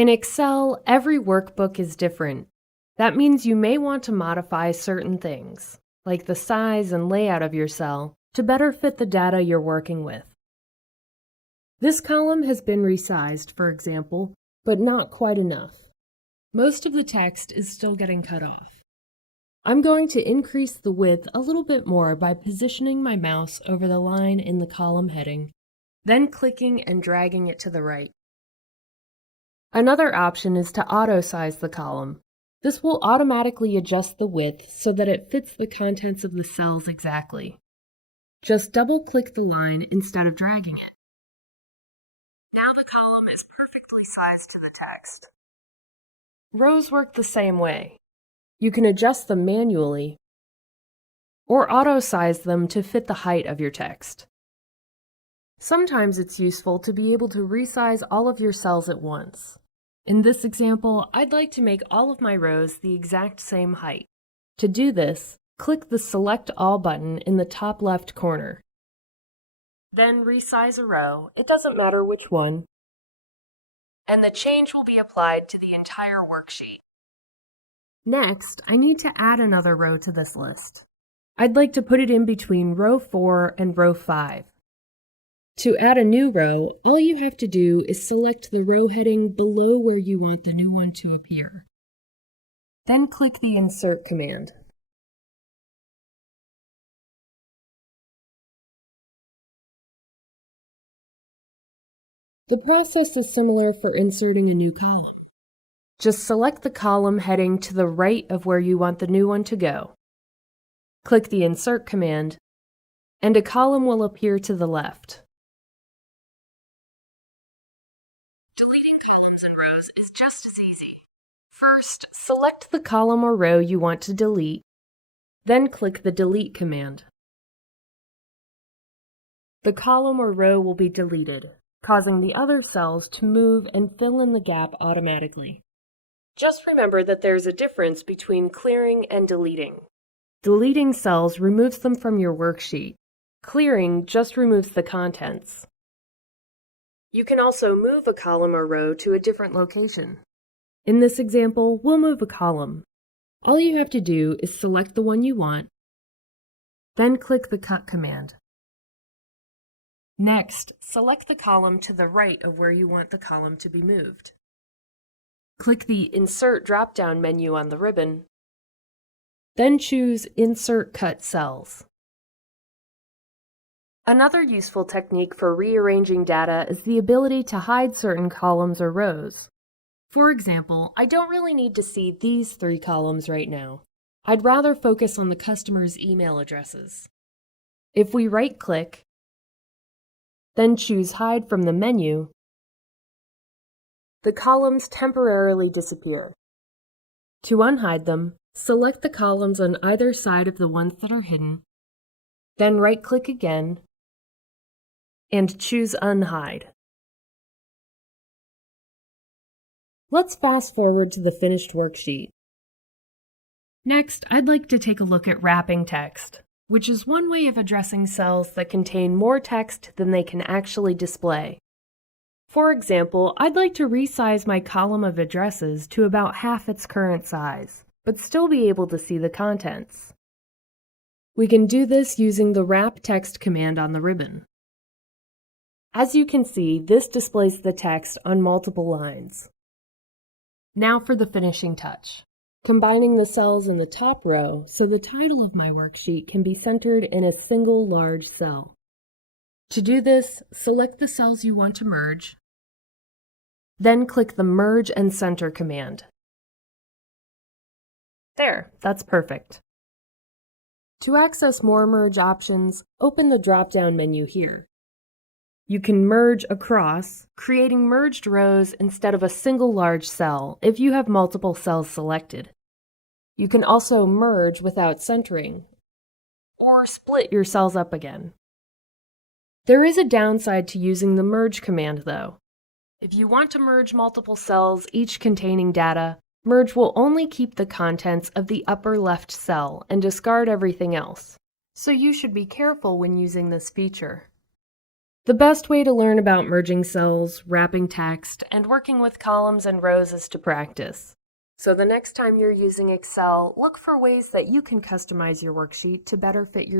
In Excel, every workbook is different. That means you may want to modify certain things, like the size and layout of your cell, to better fit the data you're working with. This column has been resized, for example, but not quite enough. Most of the text is still getting cut off. I'm going to increase the width a little bit more by positioning my mouse over the line in the column heading, then clicking and dragging it to the right. Another option is to auto-size the column. This will automatically adjust the width so that it fits the contents of the cells exactly. Just double-click the line instead of dragging it. Now the column is perfectly sized to the text. Rows work the same way. You can adjust them manually or auto-size them to fit the height of your text. Sometimes it's useful to be able to resize all of your cells at once. In this example, I'd like to make all of my rows the exact same height. To do this, click the Select All button in the top left corner. Then resize a row, it doesn't matter which one, and the change will be applied to the entire worksheet. Next, I need to add another row to this list. I'd like to put it in between row 4 and row 5. To add a new row, all you have to do is select the row heading below where you want the new one to appear. Then click the Insert command. The process is similar for inserting a new column. Just select the column heading to the right of where you want the new one to go. Click the Insert command, and a column will appear to the left. Deleting columns and rows is just as easy. First, select the column or row you want to delete, then click the Delete command. The column or row will be deleted, causing the other cells to move and fill in the gap automatically. Just remember that there's a difference between clearing and deleting. Deleting cells removes them from your worksheet. Clearing just removes the contents. You can also move a column or row to a different location. In this example, we'll move a column. All you have to do is select the one you want, then click the Cut command. Next, select the column to the right of where you want the column to be moved. Click the Insert drop-down menu on the ribbon, then choose Insert Cut Cells. Another useful technique for rearranging data is the ability to hide certain columns or rows. For example, I don't really need to see these 3 columns right now. I'd rather focus on the customer's email addresses. If we right-click, then choose Hide from the menu, the columns temporarily disappear. To unhide them, select the columns on either side of the ones that are hidden, then right-click again, and choose Unhide. Let's fast forward to the finished worksheet. Next, I'd like to take a look at wrapping text, which is one way of addressing cells that contain more text than they can actually display. For example, I'd like to resize my column of addresses to about half its current size, but still be able to see the contents. We can do this using the Wrap Text command on the ribbon. As you can see, this displays the text on multiple lines. Now for the finishing touch. Combining the cells in the top row so the title of my worksheet can be centered in a single large cell. To do this, select the cells you want to merge, then click the Merge and Center command. There, that's perfect. To access more merge options, open the drop-down menu here. You can merge across, creating merged rows instead of a single large cell if you have multiple cells selected. You can also merge without centering, or split your cells up again. There is a downside to using the Merge command, though. If you want to merge multiple cells, each containing data, Merge will only keep the contents of the upper left cell and discard everything else. So you should be careful when using this feature. The best way to learn about merging cells, wrapping text, and working with columns and rows is to practice. So the next time you're using Excel, look for ways that you can customize your worksheet to better fit your